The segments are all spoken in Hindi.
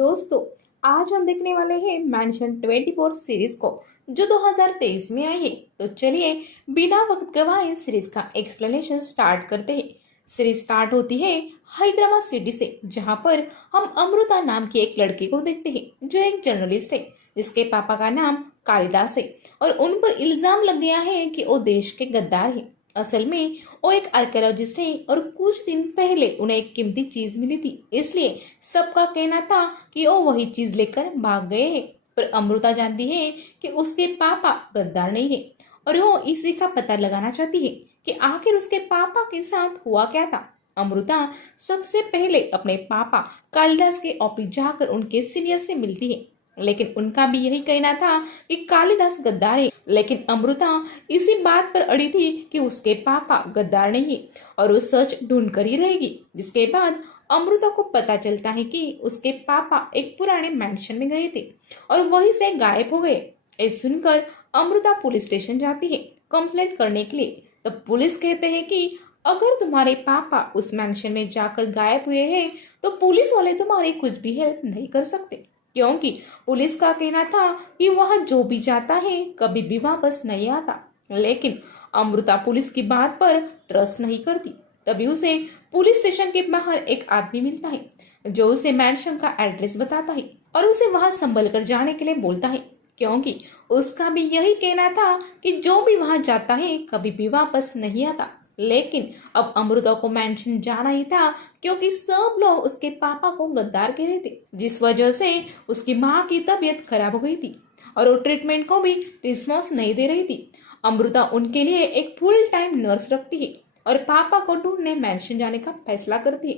दोस्तों, आज हम देखने वाले हैं मैंशन 24 सीरीज को, जो 2023 में आई है। तो चलिए बिना वक्त गवाए सीरीज का एक्सप्लेनेशन स्टार्ट करते हैं। सीरीज स्टार्ट होती है हैदराबाद सिटी से, जहां पर हम अमृता नाम की एक लड़की को देखते हैं जो एक जर्नलिस्ट है, जिसके पापा का नाम कालिदास है और उन पर इल्जाम लग गया है कि वो देश के गद्दार हैं। असल में वो एक आर्कियोलॉजिस्ट है और कुछ दिन पहले उन्हें एक कीमती चीज मिली थी, इसलिए सबका कहना था कि वो वही चीज लेकर भाग गए हैं। पर अमृता जानती है कि उसके पापा गद्दार नहीं है और वो इसी का पता लगाना चाहती है कि आखिर उसके पापा के साथ हुआ क्या था। अमृता सबसे पहले अपने पापा कालिदास के ऑफिस जाकर उनके सीनियर से मिलती है, लेकिन उनका भी यही कहना था कि कालिदास गद्दार है। लेकिन अमृता इसी बात पर अड़ी थी कि उसके पापा गद्दार नहीं है और वो सच ढूंढ कर ही रहेगी। जिसके बाद अमृता को पता चलता है कि उसके पापा एक पुराने मैंशन में गए थे और वहीं से गायब हो गए। ये सुनकर अमृता पुलिस स्टेशन जाती है कंप्लेंट करने के लिए। तब पुलिस कहते हैं कि अगर तुम्हारे पापा उस मैंशन में जाकर गायब हुए हैं तो पुलिस वाले तुम्हारी कुछ भी हेल्प नहीं कर सकते, क्योंकि पुलिस का कहना था कि वहां जो भी जाता है कभी भी वापस नहीं आता। लेकिन अमृता पुलिस की बात पर ट्रस्ट नहीं करती। तभी उसे पुलिस स्टेशन के बाहर एक आदमी मिलता है जो उसे मैंशन का एड्रेस बताता है और उसे वहां संभल कर जाने के लिए बोलता है, क्योंकि उसका भी यही कहना था कि जो भी वहां जाता है कभी भी वापस नहीं आता। लेकिन अब अमृता को मैंशन जाना ही था, क्योंकि सब लोग उसके पापा को गद्दार कह रहे थे, जिस वजह से उसकी माँ की तबीयत खराब हो गई थी और वो ट्रीटमेंट को भी रिस्पॉन्स नहीं दे रही थी। अमृता उनके लिए एक फुल टाइम नर्स रखती है और पापा को ढूंढने मैंशन जाने का फैसला करती है,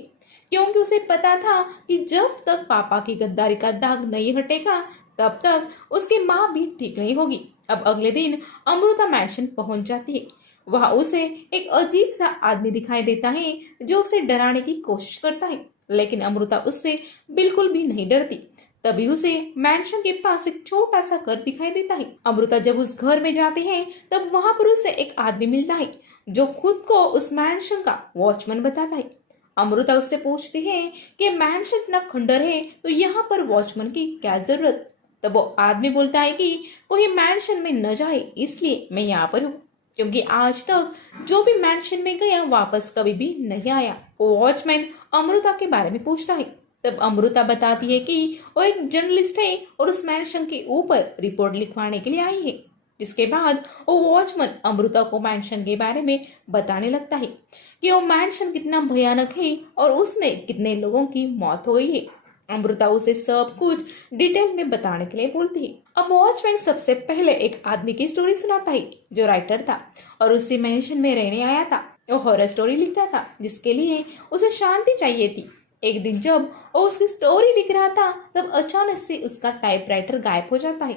क्योंकि उसे पता था कि जब तक पापा की गद्दारी का दाग नहीं हटेगा तब तक उसकी माँ भी ठीक नहीं होगी। अब अगले दिन अमृता मैंशन पहुंच जाती है। वह उसे एक अजीब सा आदमी दिखाई देता है जो उसे डराने की कोशिश करता है, लेकिन अमृता उससे बिल्कुल भी नहीं डरती। तभी उसे मैंशन के पास एक छोटा सा घर दिखाई देता है। अमृता जब उस घर में जाती है तब वहां पर उसे एक आदमी मिलता है जो खुद को उस मैंशन का वॉचमैन बताता है। अमृता उससे पूछती है कि मैंशन इतना खंडर है तो यहाँ पर वॉचमैन की क्या जरूरत। तब वो आदमी बोलता है कि कोई मैंशन में न जाए इसलिए मैं यहाँ पर हूँ, क्योंकि आज तक जो भी मैंशन में गया वापस कभी भी नहीं आया। वो वॉचमैन अमृता के बारे में पूछता है। तब अमृता बताती है कि वो एक जर्नलिस्ट है और उस मैंशन के ऊपर रिपोर्ट लिखवाने के लिए आई है। जिसके बाद वो वॉचमैन अमृता को मैंशन के बारे में बताने लगता है कि वो मैंशन कितना भयानक है और उसमें कितने लोगों की मौत हो गई है। अमृता उसे सब कुछ डिटेल में बताने के लिए बोलती है। अब वॉचमैन सबसे पहले एक आदमी की स्टोरी सुनाता है जो राइटर था और उसी मैंशन में रहने आया था। वो हॉरर स्टोरी लिखता था जिसके लिए उसे शांति चाहिए थी। एक दिन जब वो उसकी स्टोरी लिख रहा था तब अचानक से उसका टाइपराइटर गायब हो जाता है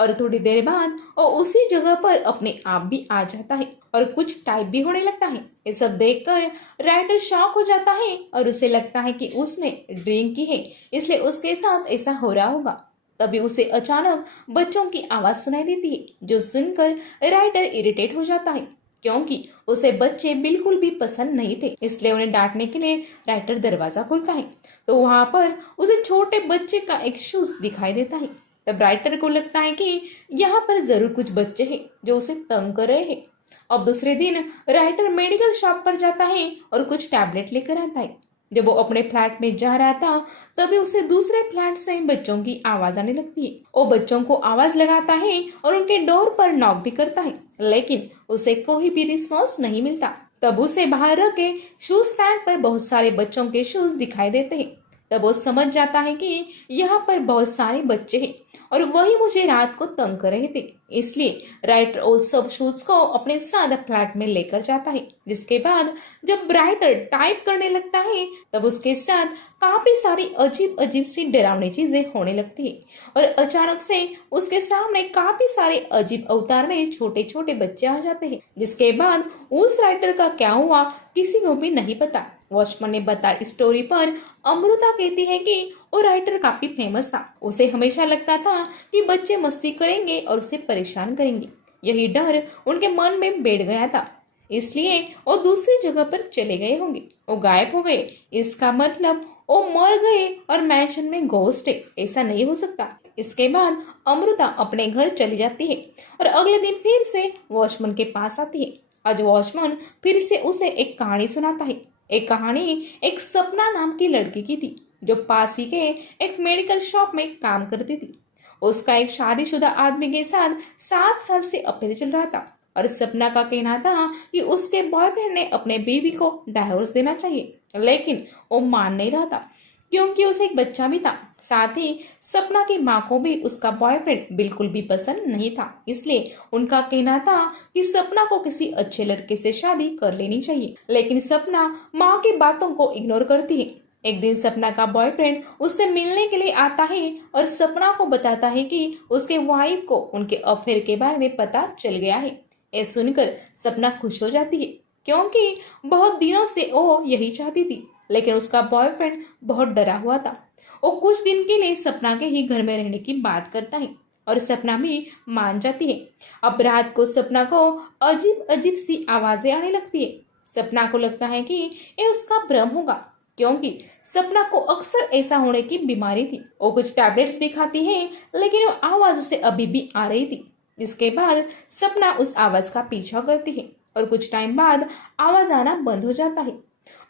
और थोड़ी देर बाद वो उसी जगह पर अपने आप भी आ जाता है और कुछ टाइप भी होने लगता है। ये सब देखकर राइटर शॉक हो जाता है और उसे लगता है कि उसने ड्रिंक की है, इसलिए उसके साथ ऐसा हो रहा होगा। तभी उसे अचानक बच्चों की आवाज सुनाई देती है, जो सुनकर राइटर इरिटेट हो जाता है, क्योंकि उसे बच्चे बिल्कुल भी पसंद नहीं थे। इसलिए उन्हें डांटने के लिए राइटर दरवाजा खोलता है तो वहां पर उसे छोटे बच्चे का एक शूज दिखाई देता है। तब राइटर को लगता है कि यहाँ पर जरूर कुछ बच्चे हैं जो उसे तंग कर रहे हैं। अब दूसरे दिन राइटर मेडिकल शॉप पर जाता है और कुछ टैबलेट लेकर आता है। जब वो अपने फ्लैट में जा रहा था तभी उसे दूसरे फ्लैट से बच्चों की आवाज आने लगती है। वो बच्चों को आवाज लगाता है और उनके डोर पर नॉक भी करता है, लेकिन उसे कोई भी रिस्पॉन्स नहीं मिलता। तब उसे बाहर रख के शूज स्टैंड पर बहुत सारे बच्चों के शूज दिखाई देते हैं। तब वो समझ जाता है कि यहाँ पर बहुत सारे बच्चे हैं और वही मुझे रात को तंग कर रहे थे। इसलिए राइटर उस सब शूज को अपने साथ फ्लैट में लेकर जाता है। जिसके बाद जब राइटर टाइप करने लगता है तब उसके साथ काफी सारी अजीब अजीब सी डरावनी चीजें होने लगती है और अचानक से उसके सामने काफी सारे अजीब अवतार में छोटे छोटे बच्चे आ जाते हैं। जिसके बाद उस राइटर का क्या हुआ किसी को भी नहीं पता। वॉचमैन ने बताई स्टोरी पर अमृता कहती है कि वो राइटर काफी फेमस था। उसे हमेशा लगता था कि बच्चे मस्ती करेंगे और उसे परेशान करेंगे। यही डर उनके मन में बैठ गया था, इसलिए वो दूसरी जगह पर चले गए होंगे। वो गायब हो गए। इसका मतलब वो मर गए और मैंशन में घोस्ट है, ऐसा नहीं हो सकता। इसके बाद अमृता अपने घर चली जाती है और अगले दिन फिर से वॉचमैन के पास आती है। आज वॉचमैन फिर से उसे एक कहानी सुनाता है। एक कहानी एक सपना नाम की लड़की की थी जो पास ही के एक मेडिकल शॉप में काम करती थी। उसका एक शादीशुदा आदमी के साथ 7 साल से अफेयर चल रहा था और सपना का कहना था कि उसके बॉयफ्रेंड ने अपने बीवी को डाइवोर्स देना चाहिए, लेकिन वो मान नहीं रहा था क्योंकि उसे एक बच्चा भी था। साथ ही सपना की माँ को भी उसका बॉयफ्रेंड बिल्कुल भी पसंद नहीं था, इसलिए उनका कहना था कि सपना को किसी अच्छे लड़के से शादी कर लेनी चाहिए। लेकिन सपना माँ की बातों को इग्नोर करती है। एक दिन सपना का बॉयफ्रेंड उससे मिलने के लिए आता है और सपना को बताता है कि उसके वाइफ को उनके अफेयर के बारे में पता चल गया है। ये सुनकर सपना खुश हो जाती है क्योंकि बहुत दिनों से वो यही चाहती थी, लेकिन उसका बॉयफ्रेंड बहुत डरा हुआ था। वो कुछ दिन के लिए सपना के ही घर में रहने की बात करता है और सपना भी मान जाती है। अब रात को सपना को अजीब अजीब सी आवाजें आने लगती है। सपना को लगता है कि ये उसका भ्रम होगा क्योंकि सपना को अक्सर ऐसा होने की बीमारी थी। वो कुछ टैबलेट्स भी खाती है, लेकिन वो आवाज उसे अभी भी आ रही थी। जिसके बाद सपना उस आवाज का पीछा करती है और कुछ टाइम बाद आवाज आना बंद हो जाता है।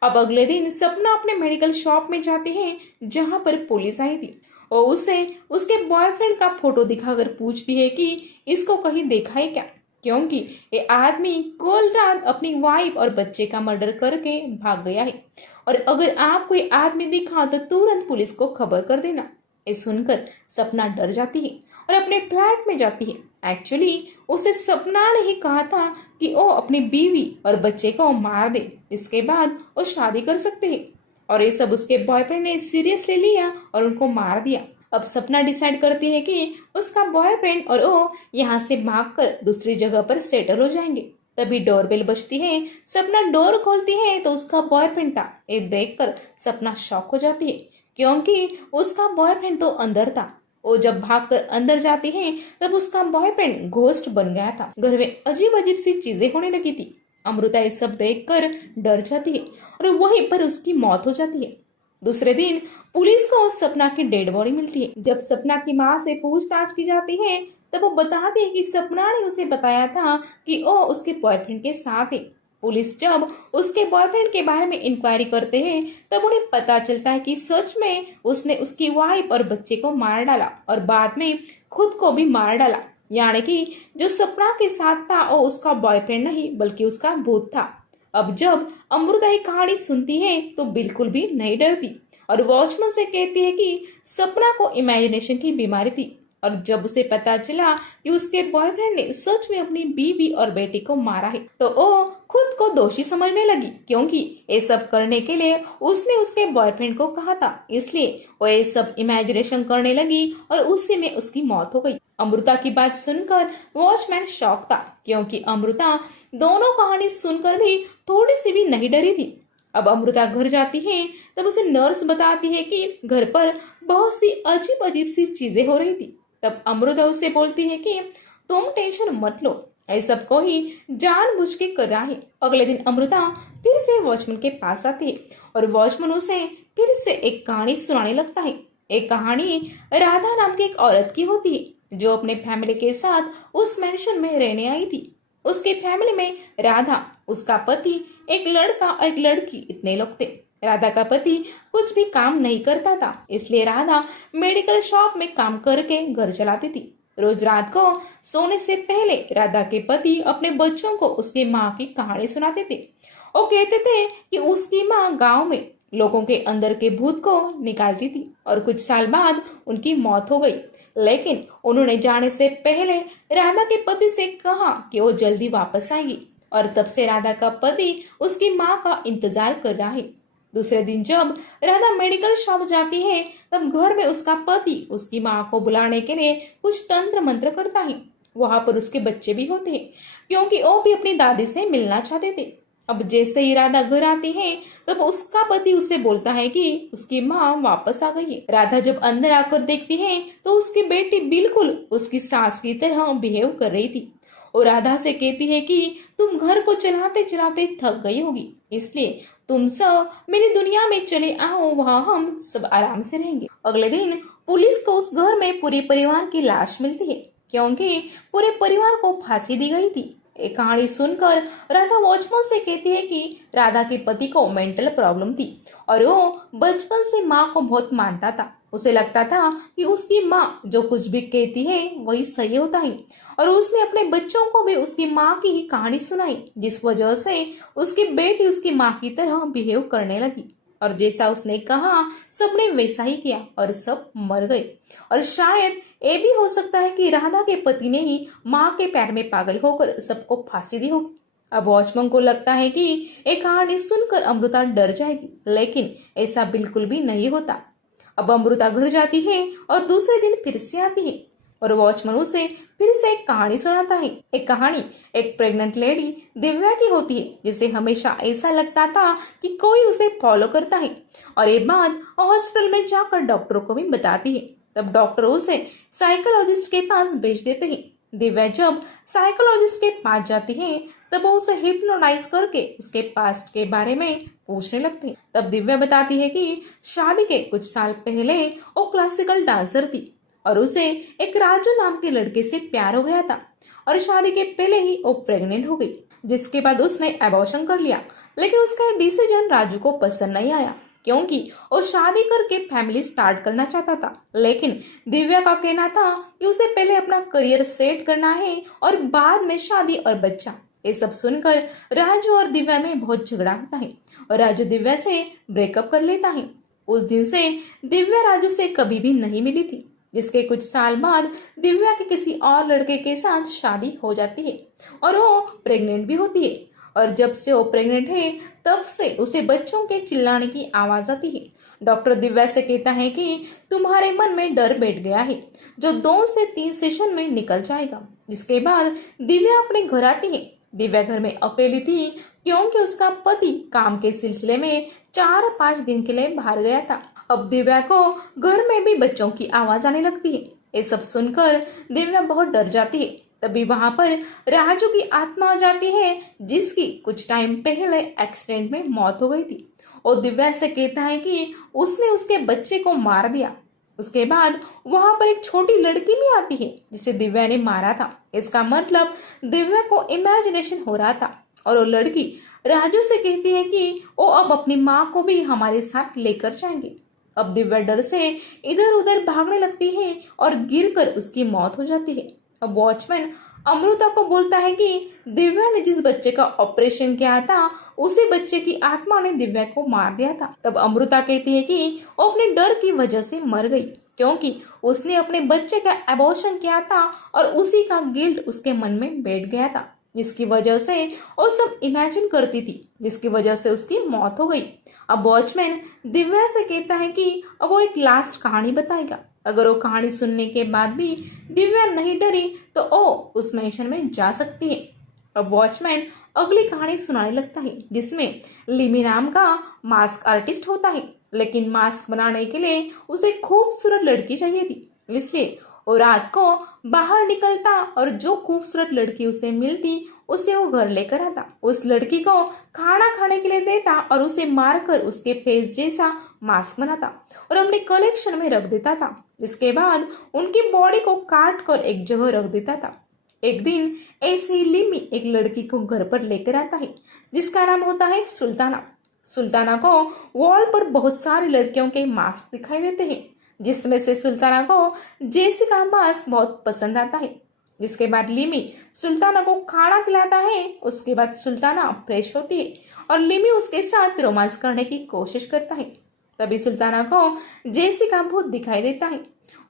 अब अगले दिन सपना अपने मेडिकल शॉप में जाती है जहां पर पुलिस आई थी और उसे उसके बॉयफ्रेंड का फोटो दिखाकर पूछती है कि इसको कहीं देखा है क्या, क्योंकि ये आदमी कल रात अपनी वाइफ और बच्चे का मर्डर करके भाग गया है और अगर आप कोई आदमी दिखा तो तुरंत पुलिस को खबर कर देना। ये सुनकर सपना डर जाती है और अपने फ्लैट में जाती है। एक्चुअली उसे सपना ने ही कहा था कि वो अपनी बीवी और बच्चे को मार दे, इसके बाद वो शादी कर सकते हैं, और ये सब उसके बॉयफ्रेंड ने सीरियसली लिया और उनको मार दिया। अब सपना डिसाइड करती है कि उसका बॉयफ्रेंड और वो यहाँ से भागकर दूसरी जगह पर सेटल हो जाएंगे। तभी डोरबेल बजती है। सपना डोर खोलती है तो उसका बॉयफ्रेंड था। ये देखकर सपना शॉक हो जाती है क्योंकि उसका बॉयफ्रेंड तो अंदर था। वो जब भागकर अंदर जाती है तब उसका बॉयफ्रेंड घोस्ट बन गया था। घर में अजीब अजीब सी चीजें होने लगी थी। अमृता ये सब देखकर डर जाती है और वहीं पर उसकी मौत हो जाती है। दूसरे दिन पुलिस को सपना की डेड बॉडी मिलती है। जब सपना की माँ से पूछताछ की जाती है तब वो बताती है कि सपना ने उसे बताया था कि वो उसके बॉयफ्रेंड के साथ है। पुलिस जब उसके बॉयफ्रेंड के बारे में इंक्वायरी करते हैं तब उन्हें पता चलता है कि सच में उसने उसकी वाइफ और बच्चे को मार डाला और बाद में खुद को भी मार डाला, यानी कि जो सपना के साथ था वो उसका बॉयफ्रेंड नहीं बल्कि उसका भूत था। अब जब अमृता ये कहानी सुनती है तो बिल्कुल भी नहीं डरती और वॉचमैन से कहती है कि सपना को इमेजिनेशन की बीमारी थी और जब उसे पता चला कि उसके बॉयफ्रेंड ने सच में अपनी बीवी और बेटी को मारा है तो वो खुद को दोषी समझने लगी क्योंकि ये सब करने के लिए उसने उसके बॉयफ्रेंड को कहा था, इसलिए वो ये सब इमेजिनेशन करने लगी और उसी में उसकी मौत हो गई। अमृता की बात सुनकर वॉचमैन शॉक था क्योंकि अमृता दोनों कहानी सुनकर भी थोड़ी सी भी नहीं डरी थी। अब अमृता घर जाती है तब उसे नर्स बताती है कि घर पर बहुत सी अजीब अजीब सी चीजें हो रही थी। तब अमृता उसे बोलती है कि तुम टेंशन मत लो, ये सब कोई जानबूझ के कर रहा है। अगले दिन अमृता फिर से वॉचमैन के पास आती है और वॉचमैन उसे फिर से एक कहानी सुनाने लगता है। एक कहानी राधा नाम की एक औरत की होती है जो अपने फैमिली के साथ उस मेंशन में रहने आई थी। उसके फैमिली में राधा, उसका पति, एक लड़का और एक लड़की, इतने लोग थे। राधा का पति कुछ भी काम नहीं करता था, इसलिए राधा मेडिकल शॉप में काम करके घर चलाती थी। रोज रात को सोने से पहले राधा के पति अपने बच्चों को उसकी माँ की कहानी सुनाते थे। वो कहते थे कि उसकी माँ गांव में लोगों के अंदर के भूत को निकालती थी और कुछ साल बाद उनकी मौत हो गई, लेकिन उन्होंने जाने से पहले राधा के पति से कहा कि वो जल्दी वापस आएगी और तब से राधा का पति उसकी माँ का इंतजार कर रहा है। दूसरे दिन जब राधा मेडिकल शॉप जाती है तब घर में उसका पति उसकी माँ को बुलाने के लिए कुछ तंत्र मंत्र करता है। वहां पर उसके बच्चे भी होते हैं क्योंकि वो भी अपनी दादी से मिलना चाहते थे। अब जैसे ही राधा घर आती है तब उसका पति उसे बोलता है कि उसकी माँ वापस आ गई है। राधा जब अंदर आकर देखती है तो उसकी बेटी बिल्कुल उसकी सास की तरह बिहेव कर रही थी और राधा से कहती है कि तुम घर को चलाते चलाते थक गई होगी, इसलिए तुम सब मेरी दुनिया में चले आओ, वहाँ हम सब आराम से रहेंगे। अगले दिन पुलिस को उस घर में पूरे परिवार की लाश मिलती है, क्योंकि पूरे परिवार को फांसी दी गई थी। एक कहानी सुनकर राधा वॉचमैन से कहती है कि राधा के पति को मेंटल प्रॉब्लम थी और वो बचपन से माँ को बहुत मानता था। उसे लगता था कि उसकी माँ जो कुछ भी कहती है वही सही होता है, और उसने अपने बच्चों को भी उसकी माँ की ही कहानी सुनाई, जिस वजह से उसकी बेटी उसकी माँ की तरह बिहेव करने लगी। और जैसा उसने कहा सबने वैसा ही किया और सब मर गए। और शायद ये भी हो सकता है कि राधा के पति ने ही माँ के प्यार में पागल होकर सबको फांसी दी होगी। अब वॉचमैन को लगता है कि एक कहानी सुनकर अमृता डर जाएगी, लेकिन ऐसा बिल्कुल भी नहीं होता। अब अमृता घर जाती है और दूसरे दिन फिर से आती है और वॉचमैन उसे फिर से एक कहानी सुनाता है। एक कहानी एक प्रेग्नेंट लेडी दिव्या की होती है, जिसे हमेशा ऐसा लगता था कि कोई उसे फॉलो करता है, और ये बात हॉस्पिटल में जाकर डॉक्टर को भी बताती है। तब डॉक्टर उसे साइकोलॉजिस्ट के पास भेज देते हैं। दिव्या जब साइकोलॉजिस्ट के पास जाती है तब वो उसे हिप्नोटाइज करके उसके पास्ट के बारे में पूछने लगते हैं। तब दिव्या बताती है कि शादी के कुछ साल पहले वो क्लासिकल डांसर थी और उसे एक राजू नाम के लड़के से प्यार हो गया था, और शादी के पहले ही वो प्रेग्नेंट हो गई, जिसके बाद उसने अबॉर्शन कर लिया। लेकिन उसका डिसीजन राजू को पसंद नहीं आया, क्योंकि वो शादी करके फैमिली स्टार्ट करना चाहता था। लेकिन दिव्या का कहना था कि उसे पहले अपना करियर सेट करना है और बाद में शादी और बच्चा। ये सब सुनकर राजू और दिव्या में बहुत झगड़ा होता है और राजू दिव्या से ब्रेकअप कर लेता है। उस दिन से दिव्या राजू से कभी भी नहीं मिली थी, जिसके कुछ साल बाद दिव्या के किसी और लड़के के साथ शादी हो जाती है और वो प्रेग्नेंट भी होती है। और जब से वो प्रेग्नेंट है तब से उसे बच्चों के चिल्लाने की आवाज आती है। डॉक्टर दिव्या से कहता है कि तुम्हारे मन में डर बैठ गया है, जो 2 से 3 सेशन में निकल जाएगा। जिसके बाद दिव्या अपने घर आती है। दिव्या घर में अकेली थी, क्योंकि उसका पति काम के सिलसिले में 4-5 दिन के लिए बाहर गया था। अब दिव्या को घर में भी बच्चों की आवाज आने लगती है। ये सब सुनकर दिव्या बहुत डर जाती है। तभी वहां पर राजू की आत्मा आ जाती है, जिसकी कुछ टाइम पहले एक्सीडेंट में मौत हो गई थी। और दिव्या से कहता है कि उसने उसके बच्चे को मार दिया। उसके बाद वहां पर एक छोटी लड़की भी आती है, जिसे दिव्या ने मारा था। इसका मतलब दिव्या को इमेजिनेशन हो रहा था, और वो लड़की राजू से कहती है कि वो अब अपनी माँ को भी हमारे साथ लेकर जाएंगे। अब दिव्या डर से इधर उधर भागने लगती है और गिरकर उसकी मौत हो जाती है। अब वॉचमैन अमृता को बोलता है कि दिव्या ने जिस बच्चे का ऑपरेशन किया था उसी बच्चे की आत्मा ने दिव्या को मार दिया था। तब अमृता कहती है कि वो अपने डर की वजह से मर गई, क्योंकि उसने अपने बच्चे का अबॉर्शन किया था और उसी का गिल्ट उसके मन में बैठ गया था, जिसकी वजह से वो सब इमेजिन करती थी, जिसकी वजह से उसकी मौत हो गई। अब वॉचमैन दिव्या से कहता है कि अब वो एक लास्ट कहानी बताएगा। अगर वो कहानी सुनने के बाद भी दिव्या नहीं डरी तो वो उस मैंशन में जा सकती है। अब वॉचमैन अगली कहानी सुनाने लगता है, जिसमें लिमी नाम का मास्क आर्टिस्ट होता है, लेकिन मास्क बनाने के लिए उसे खूबसूरत लड़की चाहिए थी। इसलिए वो रात को बाहर निकलता और जो खूबसूरत लड़की उसे मिलती उसे वो घर लेकर आता। उस लड़की को खाना खाने के लिए देता और उसे मारकर उसके फेस जैसा मास्क बनाता और अपने कलेक्शन में रख देता था। जिसके बाद उनकी बॉडी को काट कर एक जगह रख देता था। एक दिन ऐसे ही लिमी एक लड़की को घर पर लेकर आता है, जिसका नाम होता है सुल्ताना। सुल्ताना को वॉल पर बहुत सारी लड़कियों के मास्क दिखाई देते हैं, जिसमें से सुल्ताना को जेसी का मास्क बहुत पसंद आता है। जिसके बाद लिमी सुल्ताना को खाना खिलाता है। उसके बाद सुल्ताना फ्रेश होती है और लिमी उसके साथ रोमांस करने की कोशिश करता है। तभी सुल्ताना को जेसी का भूत दिखाई देता है।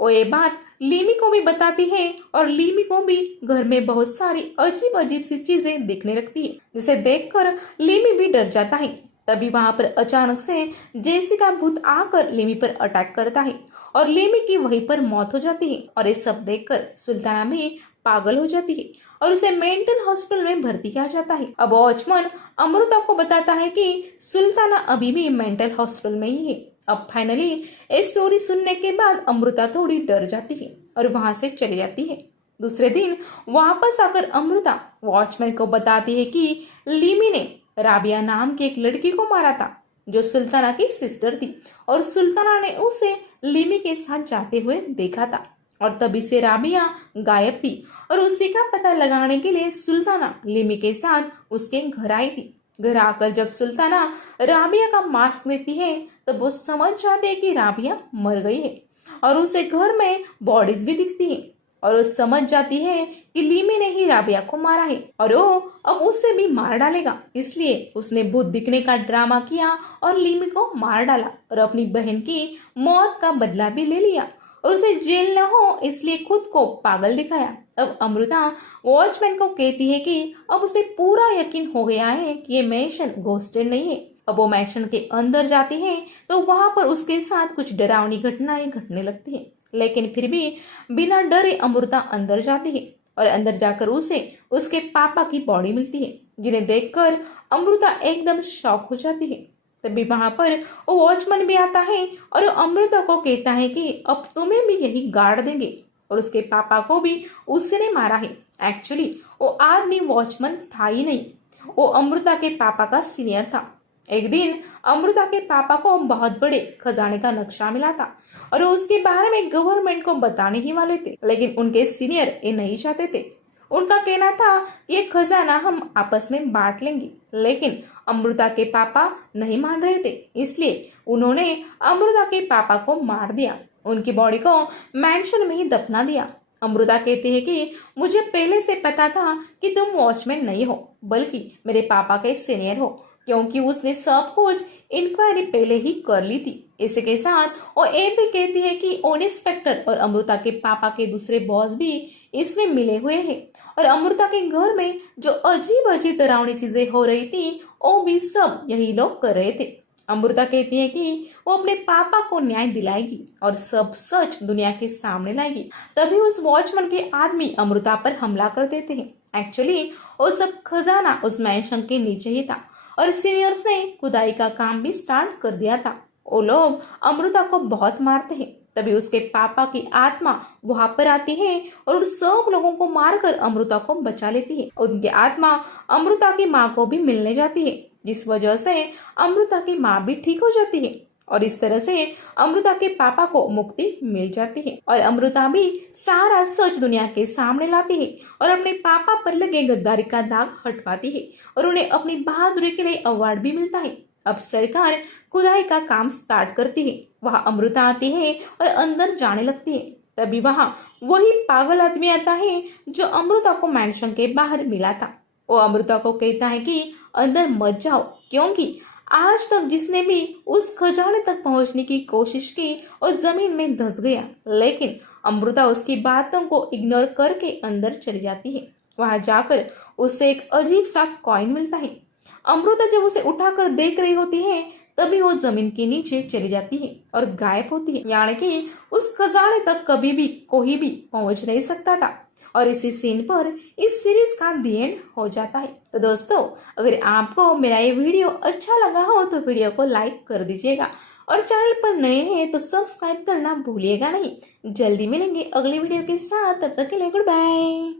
वो ये बात लिमी को भी बताती है और लिमी को भी घर में बहुत सारी अजीब अजीब सी चीजें दिखने लगती है, जिसे देखकर लिमी भी डर जाता है। तभी वहां पर अचानक से जेसी का भूत आकर लिमी पर अटैक करता है और लिमी की वहीं पर मौत हो जाती है। और ये सब देखकर सुल्ताना भी पागल हो जाती है और उसे मेंटल हॉस्पिटल में भर्ती किया जाता है। अब वॉचमैन अमृता को बताता है कि सुल्ताना अभी भी मेंटल हॉस्पिटल में ही है। अब फाइनली ये स्टोरी सुनने के बाद अमृता थोड़ी डर जाती है और वहां से चली जाती है। दूसरे दिन वापस आकर अमृता वॉचमैन को बताती है कि लिमी ने राबिया नाम की एक लड़की को मारा था जो सुल्ताना की सिस्टर थी, और सुल्ताना ने उसे लिमी के साथ जाते हुए देखा था और तभी से राबिया गायब थी। और उसी का पता लगाने के लिए सुल्ताना लिमी के साथ उसके घर आई थी। घर आकर जब सुल्ताना राबिया का मास्क लेती है तब वो समझ जाते हैं कि राबिया मर गई है और उसे घर में बॉडीज भी दिखती है और वो समझ जाती है कि लीमी ने ही राबिया को मारा है और वो अब उसे भी मार डालेगा। इसलिए उसने भूत दिखने का ड्रामा किया और लीमी को मार डाला और अपनी बहन की मौत का बदला भी ले लिया और उसे जेल न हो इसलिए खुद को पागल दिखाया। अब अमृता वॉचमैन को कहती है कि अब उसे पूरा यकीन हो गया है कि ये मैंशन घोस्टेड नहीं है। अब वो मैंशन के अंदर जाती है तो वहां पर उसके साथ कुछ डरावनी घटनाएं घटने लगती है, लेकिन फिर भी बिना डरे अमृता अंदर जाती है और अंदर जाकर उसे उसके पापा की बॉडी मिलती है, जिन्हें देखकर अमृता एकदम शॉक हो जाती है। तभी वहां पर वो वॉचमैन भी आता है और वो अमृता को कहता है कि अब तुम्हें भी यही गाड़ देंगे और उसके पापा को भी उसने मारा है। एक्चुअली वो आदमी वॉचमैन था ही नहीं, वो अमृता के पापा का सीनियर था। एक दिन अमृता के पापा को बहुत बड़े खजाने का नक्शा मिला था और वो उसके बारे में गवर्नमेंट को बताने ही वाले थे, लेकिन उनके सीनियर ये नहीं चाहते थे। उनका कहना था ये खजाना हम आपस में बांट लेंगे, लेकिन अमृता के पापा नहीं मान रहे थे, इसलिए उन्होंने अमृता के पापा को मार दिया, उनकी बॉडी को मैंशन में ही दफना दिया। अमृता कहती है कि मुझे पहले से पता था कि तुम वॉचमैन नहीं हो बल्कि मेरे पापा के सीनियर हो, क्योंकि उसने सब कुछ इंक्वायरी पहले ही कर ली थी। इसी के साथ वो ये भी कहती है कि इंस्पेक्टर और अमृता के पापा के दूसरे बॉस भी इसमें मिले हुए हैं और अमृता के घर में जो अजीब अजीब डरावनी चीजें हो रही थी वो भी सब यही लोग कर रहे थे। अमृता कहती है कि वो अपने पापा को न्याय दिलाएगी और सब सच दुनिया के सामने लाएगी। तभी उस वॉचमैन के आदमी अमृता पर हमला कर देते हैं। एक्चुअली वो सब खजाना उस मैंशन के नीचे ही था और सीनियर्स ने खुदाई का काम भी स्टार्ट कर दिया था। वो लोग अमृता को बहुत मारते हैं। तभी उसके पापा की आत्मा वहां पर आती है और उन सब लोगों को मारकर अमृता को बचा लेती है। उनकी आत्मा अमृता की माँ को भी मिलने जाती है, जिस वजह से अमृता की माँ भी ठीक हो जाती है और इस तरह से अमृता के पापा को मुक्ति मिल जाती है और अमृता भी सारा सच दुनिया के सामने लाती है और अपने पापा पर लगे गद्दारी का दाग हटवाती है और उन्हें अपनी बहादुरी के लिए अवार्ड भी मिलता है। अब सरकार खुदाई का काम स्टार्ट करती है। वहां अमृता आती है और अंदर जाने लगती है। तभी वहां वही पागल आदमी आता है जो अमृता को मैंशन के बाहर मिला था। वो अमृता को कहता है कि अंदर मत जाओ, क्योंकि आज तक जिसने भी उस खजाने तक पहुंचने की कोशिश की और जमीन में धंस गया, लेकिन अमृता उसकी बातों को इग्नोर करके अंदर चली जाती है। वहां जाकर उसे एक अजीब सा कॉइन मिलता है। अमृता जब उसे उठाकर देख रही होती है तभी वो जमीन के नीचे चली जाती है और गायब होती है, यानी कि उस खजाने तक कभी भी कोई भी पहुंच नहीं सकता था। और इसी सीन पर इस सीरीज का दी एंड हो जाता है। तो दोस्तों, अगर आपको मेरा ये वीडियो अच्छा लगा हो तो वीडियो को लाइक कर दीजिएगा और चैनल पर नए हैं तो सब्सक्राइब करना भूलिएगा नहीं। जल्दी मिलेंगे अगली वीडियो के साथ, तब तक के लिए गुड बाय।